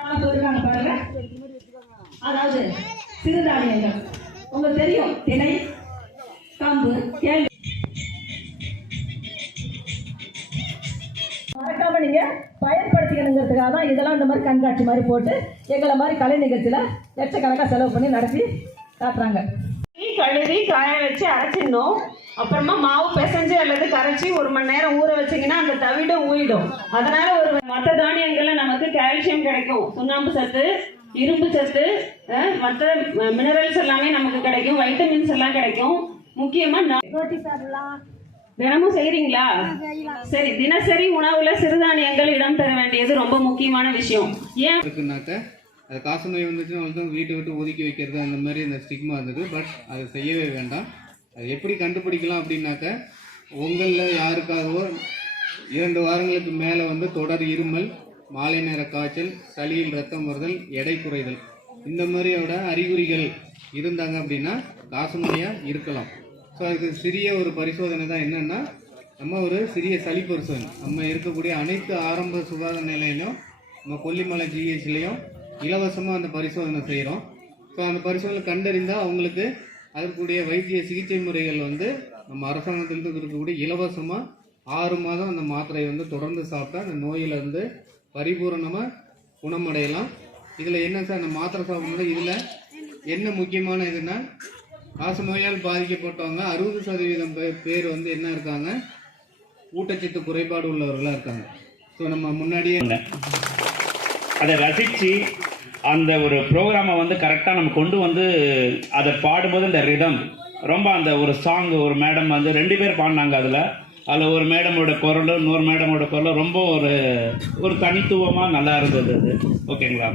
பாருங்க அதாவது சிறுதானியங்கள். உங்களுக்கு தெரியும் திணை கம்பு கேள்வி. மறக்காம நீங்க பயன்படுத்திக்கணுங்கிறதுக்காக தான் இதெல்லாம் இந்த மாதிரி கண்காட்சி மாதிரி போட்டு எங்களை மாதிரி கலை நிகழ்ச்சியில லட்சக்கணக்காக செலவு பண்ணி நடத்தி காட்டுறாங்க. கழுவி காய வச்சு அரைச்சிடணும். அப்புறமா மாவு பிசைஞ்சு அல்லது கரைச்சி ஒரு மணி நேரம் ஊற வச்சீங்கன்னா அந்த தவிடு ஊறிடும். அதனால ஒரு மற்ற தானியங்கள்ல நமக்கு கால்சியம் கிடைக்கும். சுண்ணாம்பு சத்து இரும்பு சத்து மற்ற மினரல்ஸ் எல்லாமே நமக்கு கிடைக்கும். வைட்டமின்ஸ் எல்லாம் கிடைக்கும். முக்கியமா தினமும் செய்றீங்களா? சரி தினசரி உணவுல சிறுதானியங்கள் இடம் பெற வேண்டியது ரொம்ப முக்கியமான விஷயம். ஏன்? அது காசு நோய் வந்துச்சுன்னா வந்து வீட்டை விட்டு ஒதுக்கி வைக்கிறது அந்த மாதிரி இந்த ஸ்டிக்மா இருந்தது. பட் அது செய்யவே வேண்டாம். அது எப்படி கண்டுபிடிக்கலாம் அப்படின்னாக்க உங்களில் யாருக்காகவோ இரண்டு வாரங்களுக்கு மேலே வந்து தொடர் இருமல் மாலை நேர காய்ச்சல் சளியில் ரத்தம் வருதல் எடை குறைதல். இந்த மாதிரியோட அறிகுறிகள் இருந்தாங்க அப்படின்னா காசநோயாக இருக்கலாம். ஸோ அதுக்கு சிறிய ஒரு பரிசோதனை தான் என்னென்னா நம்ம ஒரு சிறிய சளி பரிசோதனை. நம்ம இருக்கக்கூடிய அனைத்து ஆரம்ப சுகாதார நிலையிலும் நம்ம கொல்லிமலை ஜிஹெச்லேயும் இலவசமாக அந்த பரிசோதனை செய்கிறோம் ஸோ அந்த பரிசோதனை கண்டறிந்தால் அவங்களுக்கு அதற்குரிய வைத்திய சிகிச்சை முறைகள் வந்து நம்ம அரசாங்கத்திலிருந்து இருக்கக்கூடிய இலவசமாக ஆறு மாதம் அந்த மாத்திரையை வந்து தொடர்ந்து சாப்பிட்டா அந்த நோயிலிருந்து பரிபூரணமாக குணமடையலாம். இதில் என்ன சார் அந்த மாத்திரை சாப்பிடும்போது இதில் என்ன முக்கியமான இதுன்னா காச நோயால் பாதிக்கப்பட்டவங்க அறுபது சதவீதம் பேர் வந்து என்ன இருக்காங்க? ஊட்டச்சத்து குறைபாடு உள்ளவர்களாக இருக்காங்க. ஸோ நம்ம முன்னாடியே அதை ரசித்து அந்த ஒரு ப்ரோக்ராமை வந்து கரெக்டாக நம்ம கொண்டு வந்து அதை பாடும்போது அந்த ரிதம் ரொம்ப அந்த ஒரு சாங் ஒரு மேடம் வந்து ரெண்டு பேர் பாடினாங்க அதில். அதில் ஒரு மேடமோட குரலும் இன்னொரு மேடமோட குரலும் ரொம்ப ஒரு ஒரு தனித்துவமாக நல்லா இருந்தது அது. ஓகேங்களா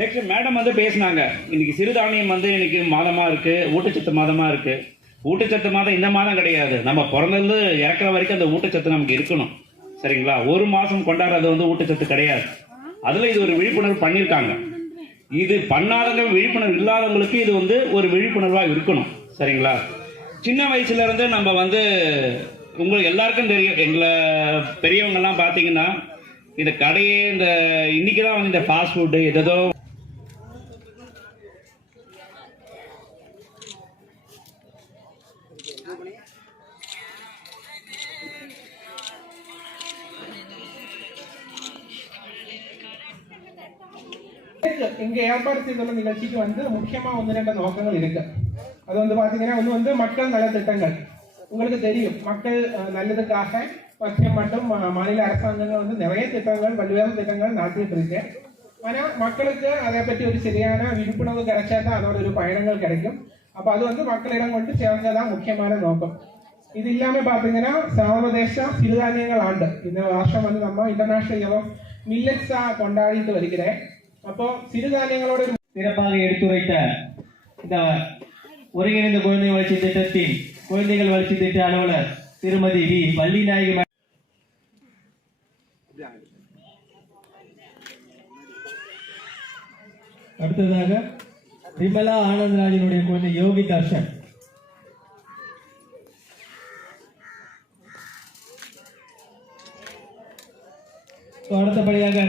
நெக்ஸ்ட் மேடம் வந்து பேசினாங்க. இன்னைக்கு சிறுதானியம் வந்து இன்னைக்கு மாதமாக இருக்குது ஊட்டச்சத்து மாதமாக இருக்குது ஊட்டச்சத்து மாதம் இந்த மாதம் கிடையாது. நம்ம பிறந்தது இறக்குற வரைக்கும் அந்த ஊட்டச்சத்து நமக்கு இருக்கணும். சரிங்களா? ஒரு மாதம் கொண்டாடுறது வந்து ஊட்டச்சத்து கிடையாது. அதில் இது ஒரு விழிப்புணர்வு பண்ணியிருக்காங்க. இது பண்ணாதவங்க விழிப்புணர்வு இல்லாதவங்களுக்கு இது வந்து ஒரு விழிப்புணர்வாக இருக்கணும். சரிங்களா? சின்ன வயசுல இருந்து நம்ம வந்து உங்களுக்கு எல்லாருக்கும் தெரியும் எங்களை பெரியவங்கெல்லாம் பார்த்தீங்கன்னா இந்த கடையே இந்த இன்னைக்கு தான் வந்து இந்த ஃபாஸ்ட் ஃபுட்டு எதோ இங்க ஏற்பாடு செய்துள்ள நிகழ்ச்சிக்கு வந்து முக்கியமா ஒன்று ரெண்டு நோக்கங்கள் இருக்கு அது வந்து பாத்தீங்கன்னா ஒன்று வந்து மக்கள் நல திட்டங்கள் உங்களுக்கு தெரியும் மக்கள் அஹ், நல்லதுக்காக மத்திய மற்றும் மா- மாநில அரசாங்கங்கள் வந்து நிறைய திட்டங்கள் பல்வேறு திட்டங்கள் நடத்திட்டு இருக்கு ஆனா மக்களுக்கு அதை பற்றி ஒரு சரியான விழிப்புணர்வு கிடைச்சா தான் அதோட ஒரு பயணங்கள் கிடைக்கும் அப்ப அது வந்து மக்களிடம் கொண்டு சேர்ந்ததான் முக்கியமான நோக்கம் இது இல்லாம பாத்தீங்கன்னா சர்வதேச சிறுதானியங்கள் ஆண்டு இந்த வருஷம் வந்து நம்ம இன்டர்நேஷனல் இயர் ஆஃப் மில்லட்ஸா கொண்டாடிட்டு வருகிறேன் அப்போ சிறுதானியங்களோட ஒரு சிறப்பாக எடுத்துரைத்த இந்த ஒருங்கிணைந்த குழந்தை வளர்ச்சி திட்டத்தின் குழந்தைகள் வளர்ச்சி திட்ட அலுவலர் திருமதி வி. வள்ளிநாயகி மே- அடுத்ததாக விமலா ஆனந்தராஜனுடைய குழந்தை யோகி தர்ஷன். அடுத்தபடியாக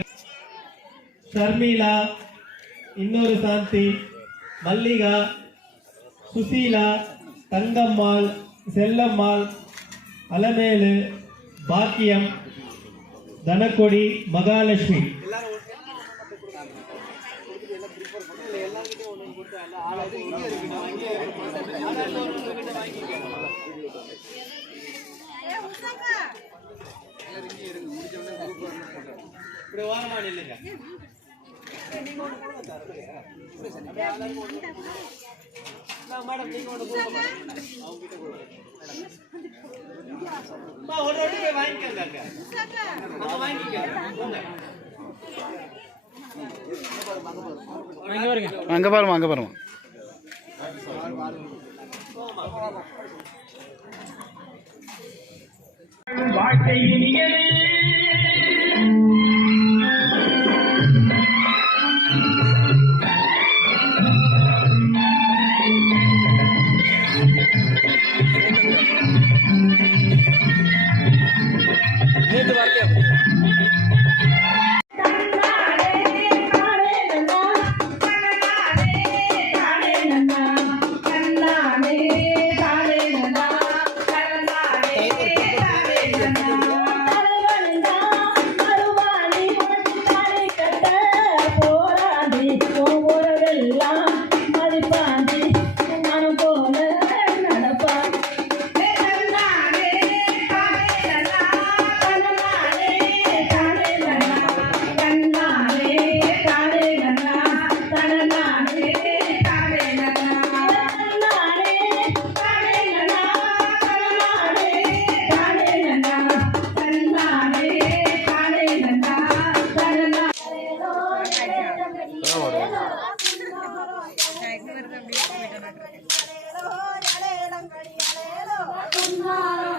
ஷர்மிளா இன்னொரு சாந்தி மல்லிகா சுசீலா தங்கம்மாள் செல்லம்மாள் அலமேலு பாக்கியம் தனக்கொடி மகாலட்சுமி. இப்படி ஓரமா இல்லைங்க மேடம் நீங்க ஒண்ணு அவங்க கிட்ட கொடுங்க ஒரு போய் வாங்கிக்கோங்க அங்க வாங்கிக்கோங்க போங்க பாருமா. பாருமா வாழ்க்கை இனியது தன்னாலே Yeah.